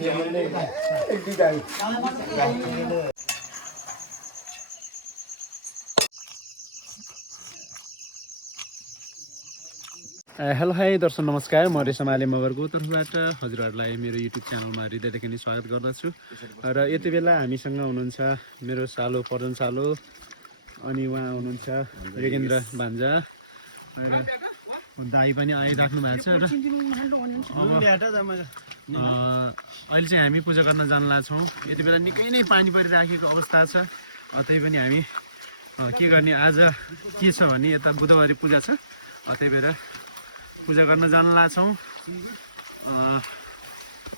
Hello hi दर्शक नमस्कार, म रेशम आले मगरको तर्फबाट हजुरहरूलाई मेरो युट्युब च्यानलमा हृदयदेखि नै स्वागत गर्दछु। र यति बेला हामीसँग हुनुहुन्छ मेरो सालो पर्जन सालो, अनि उहाँ हुनुहुन्छ योगेन्द्र भान्जा, दाई पनि आइराख्नु भएको छ। र अहिले चाहिँ हामी पूजा गर्न जान लाग्छौँ। यति बेला निकै नै पानी परिराखेको अवस्था छ, त्यही पनि हामी के गर्ने, आज के छ भने यता बुधबारे पूजा छ, त्यही भएर पूजा गर्न जान लाग्छौँ।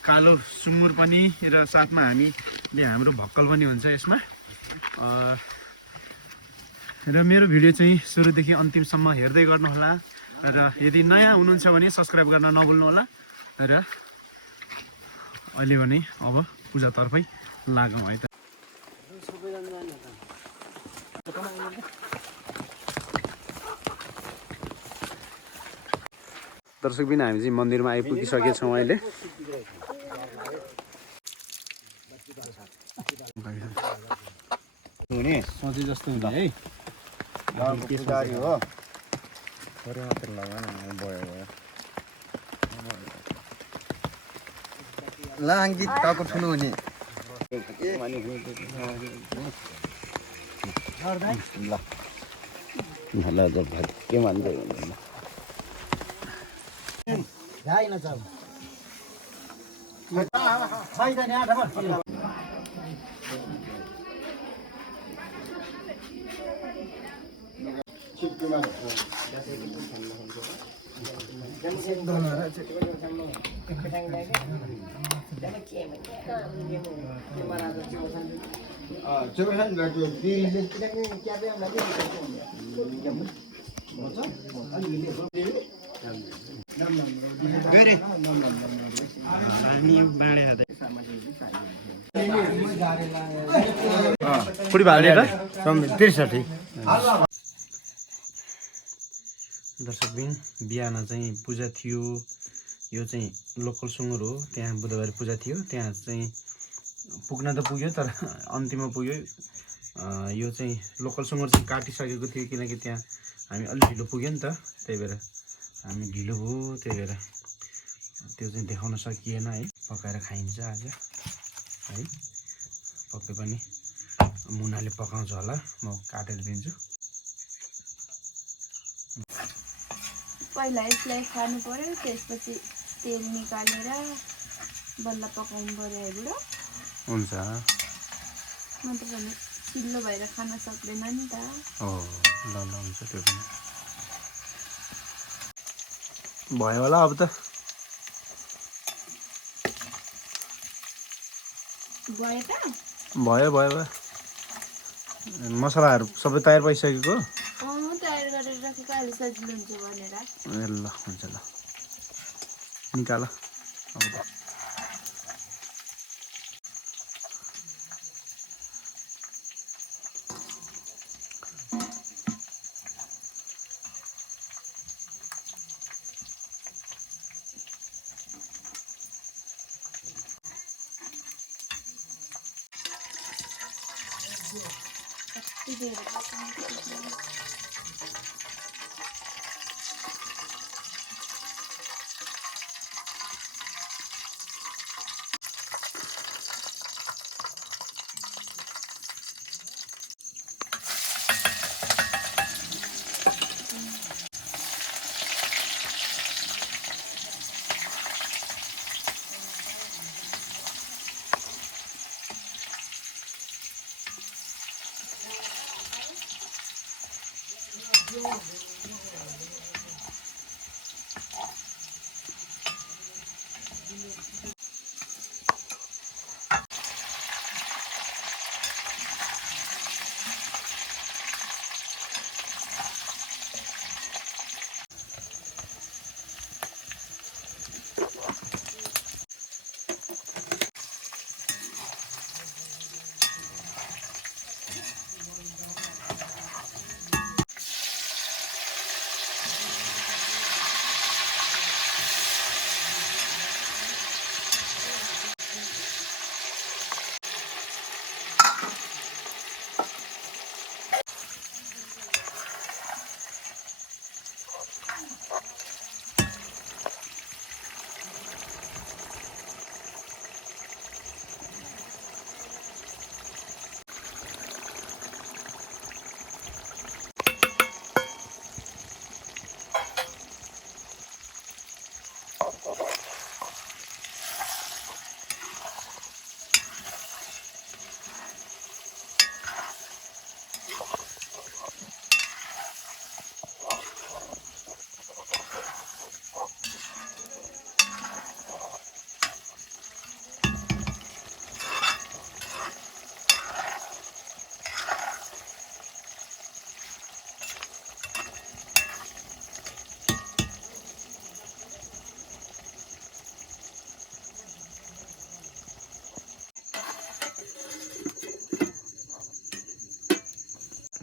कालो सुँगुर पनि र साथमा हामीले हाम्रो भक्कल पनि हुन्छ यसमा। र मेरो भिडियो चाहिँ सुरुदेखि अन्तिमसम्म हेर्दै गर्नुहोला, र यदि नयाँ हुनुहुन्छ भने सब्सक्राइब गर्न नभुल्नु होला। र अहिले भने अब पूजातर्फै लागौँ है त। दर्शक बिन हामी चाहिँ मन्दिरमा आइपुगिसकेछौँ अहिले। हुने सधैँ जस्तो हुने है, पुजारी हो मात्र लगाएन भयो ला अङ्कित काको ठुलो हुने ल के मान्दै पुडी भालेर 63 दर्शकबिन बिहान चाहिँ पूजा थियो। यो चाहिँ लोकल सुँगुर हो, त्यहाँ बुधबार पूजा थियो, त्यहाँ चाहिँ पुग्न त पुग्यो तर अन्तिममा पुग्यो। यो चाहिँ लोकल सुँगुर चाहिँ काटिसकेको थियो, किनकि त्यहाँ हामी अलि ढिलो पुग्यो नि त, त्यही भएर हामी ढिलो भयो, त्यही भएर त्यो चाहिँ देखाउन सकिएन है। पकाएर खाइन्छ आज है, पक्कै पनि मुनाले पकाउँछ होला, म काटेर दिन्छु। पहिला यसलाई खानु पर्यो, त्यसपछि तेल निकालेर बल्ल पकाउनु पर्यो है बुढो। हुन्छ, नत्र भने चिल्लो भएर खान सक्दैन नि त। हो ल ल हुन्छ, त्यो पनि भयो होला अब त। भयो त, भयो भयो भयो, मसलाहरू सबै तयार भइसकेको। तयार गरेर राखेको, अहिले सजिलो हुन्छ भनेर। ए ल हुन्छ, ल निकाल अब त।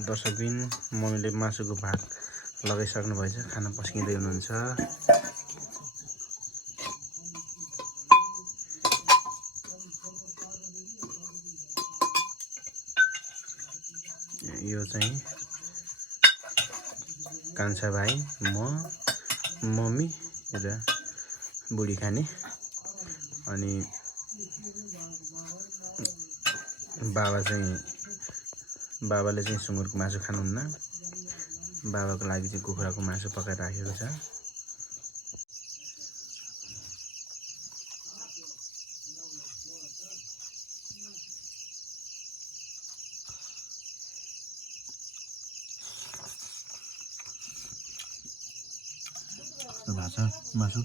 दर्शकबिन मम्मीले मासुको भात लगाइसक्नु भएछ, खाना पस्किँदै हुनुहुन्छ। यो चाहिँ कान्छा भाइ, म, मम्मी र बुढी खाने, अनि बाबाले चाहिँ सुँगुरको मासु खानुहुन्न। बाबाको लागि चाहिँ कुखुराको मासु पकाएर राखेको छ। भाषा मासु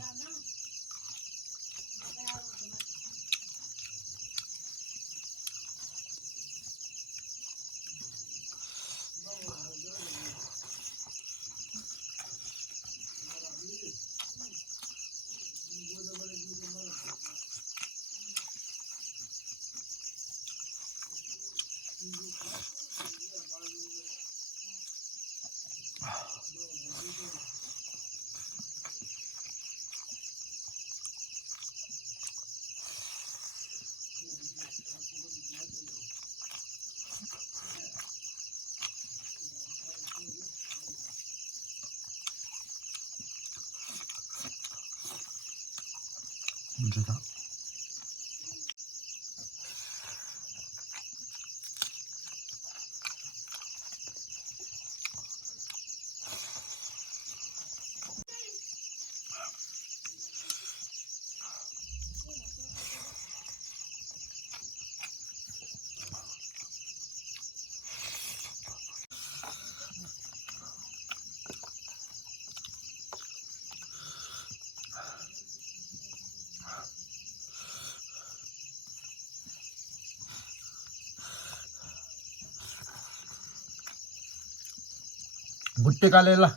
हुन्छ त। भुट्टे कालेला